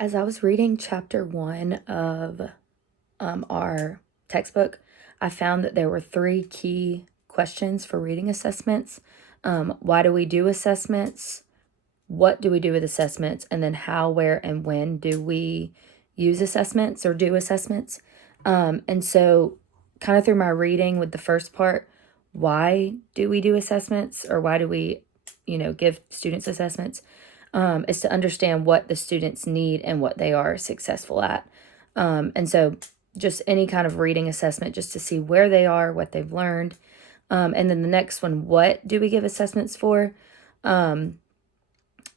As I was reading chapter one of our textbook, I found that there were three key questions for reading assessments. Why do we do assessments? What do we do with assessments? And then how, where, and when do we use assessments or do assessments? And so, kind of through my reading with the first part, why do we do assessments or why do we, give students assessments? Is to understand what the students need and what they are successful at. And so just any kind of reading assessment just to see where they are, what they've learned. And then the next one, what do we give assessments for?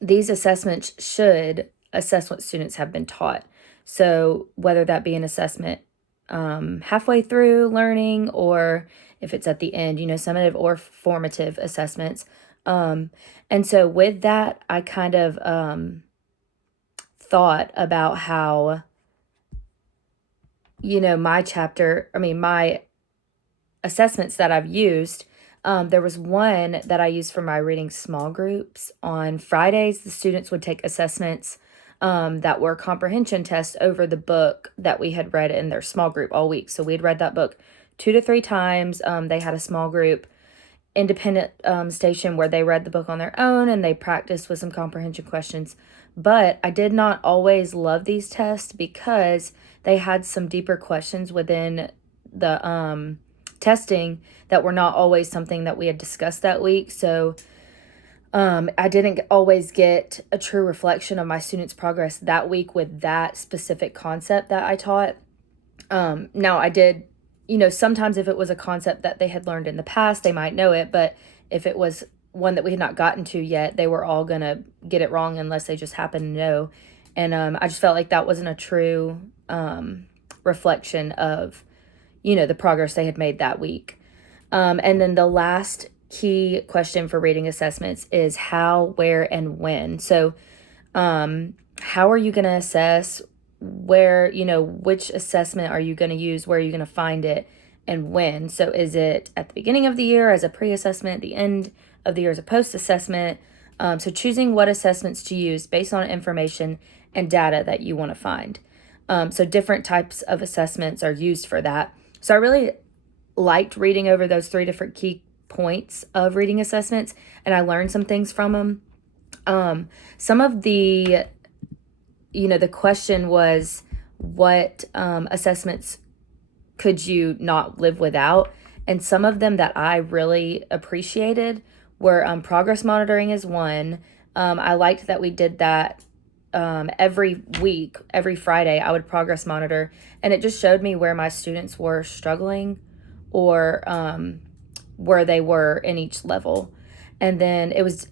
These assessments should assess what students have been taught. So whether that be an assessment halfway through learning or if it's at the end, summative or formative assessments. And so with that, I kind of thought about how, my assessments that I've used, there was one that I used for my reading small groups. On Fridays, the students would take assessments that were comprehension tests over the book that we had read in their small group all week. So we had read that book 2 to 3 times. They had a small group independent station where they read the book on their own and they practiced with some comprehension questions. But I did not always love these tests because they had some deeper questions within the testing that were not always something that we had discussed that week. So I didn't always get a true reflection of my students' progress that week with that specific concept that I taught. Now I did, sometimes if it was a concept that they had learned in the past, they might know it, but if it was one that we had not gotten to yet, they were all gonna get it wrong unless they just happened to know. And I just felt like that wasn't a true reflection of, the progress they had made that week. And then the last key question for reading assessments is how, where, and when. So how are you going to assess? Where, which assessment are you going to use? Where are you going to find it? And when? So is it at the beginning of the year as a pre-assessment, the end of the year as a post-assessment? So choosing what assessments to use based on information and data that you want to find. So different types of assessments are used for that. So I really liked reading over those 3 different key points of reading assessments, and I learned some things from them. Some of the question was what assessments could you not live without? And some of them that I really appreciated were progress monitoring is one. I liked that we did that every week, every Friday. I would progress monitor, and it just showed me where my students were struggling or where they were in each level. And then it was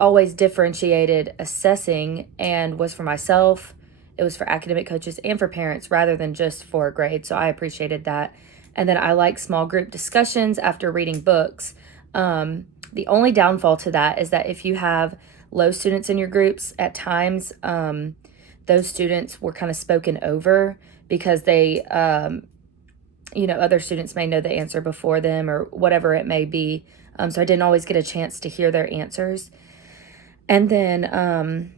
always differentiated assessing and was for myself. It was for academic coaches and for parents rather than just for a grade. So I appreciated that. And then I like small group discussions after reading books. The only downfall to that is that if you have low students in your groups, at times those students were kind of spoken over because they, other students may know the answer before them or whatever it may be. So I didn't always get a chance to hear their answers. And then,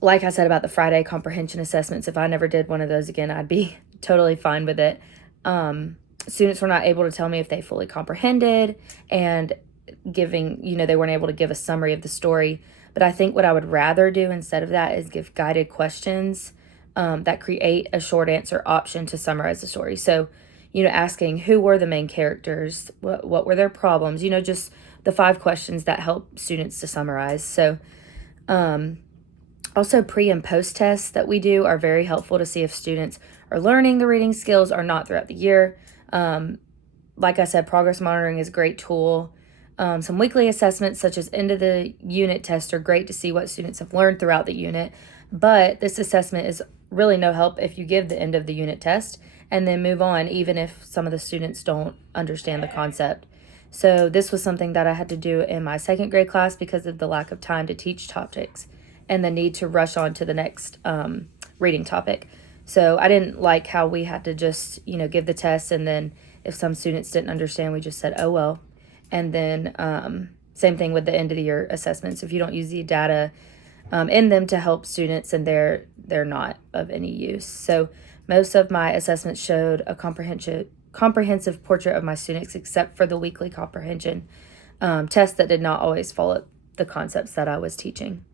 like I said about the Friday comprehension assessments, if I never did one of those again, I'd be totally fine with it. Students were not able to tell me if they fully comprehended and giving, they weren't able to give a summary of the story. But I think what I would rather do instead of that is give guided questions that create a short answer option to summarize the story. So, asking who were the main characters, what were their problems, just the 5 questions that help students to summarize. So, also pre and post tests that we do are very helpful to see if students are learning the reading skills or not throughout the year. Like I said, progress monitoring is a great tool. Some weekly assessments such as end of the unit test are great to see what students have learned throughout the unit. But this assessment is really no help if you give the end of the unit test and then move on, even if some of the students don't understand the concept. So this was something that I had to do in my 2nd grade class because of the lack of time to teach topics and the need to rush on to the next reading topic. So I didn't like how we had to just, give the test, and then if some students didn't understand, we just said, oh, well. And then same thing with the end of the year assessments. If you don't use the data in them to help students, and they're not of any use. So most of my assessments showed a comprehensive portrait of my students, except for the weekly comprehension test that did not always follow the concepts that I was teaching.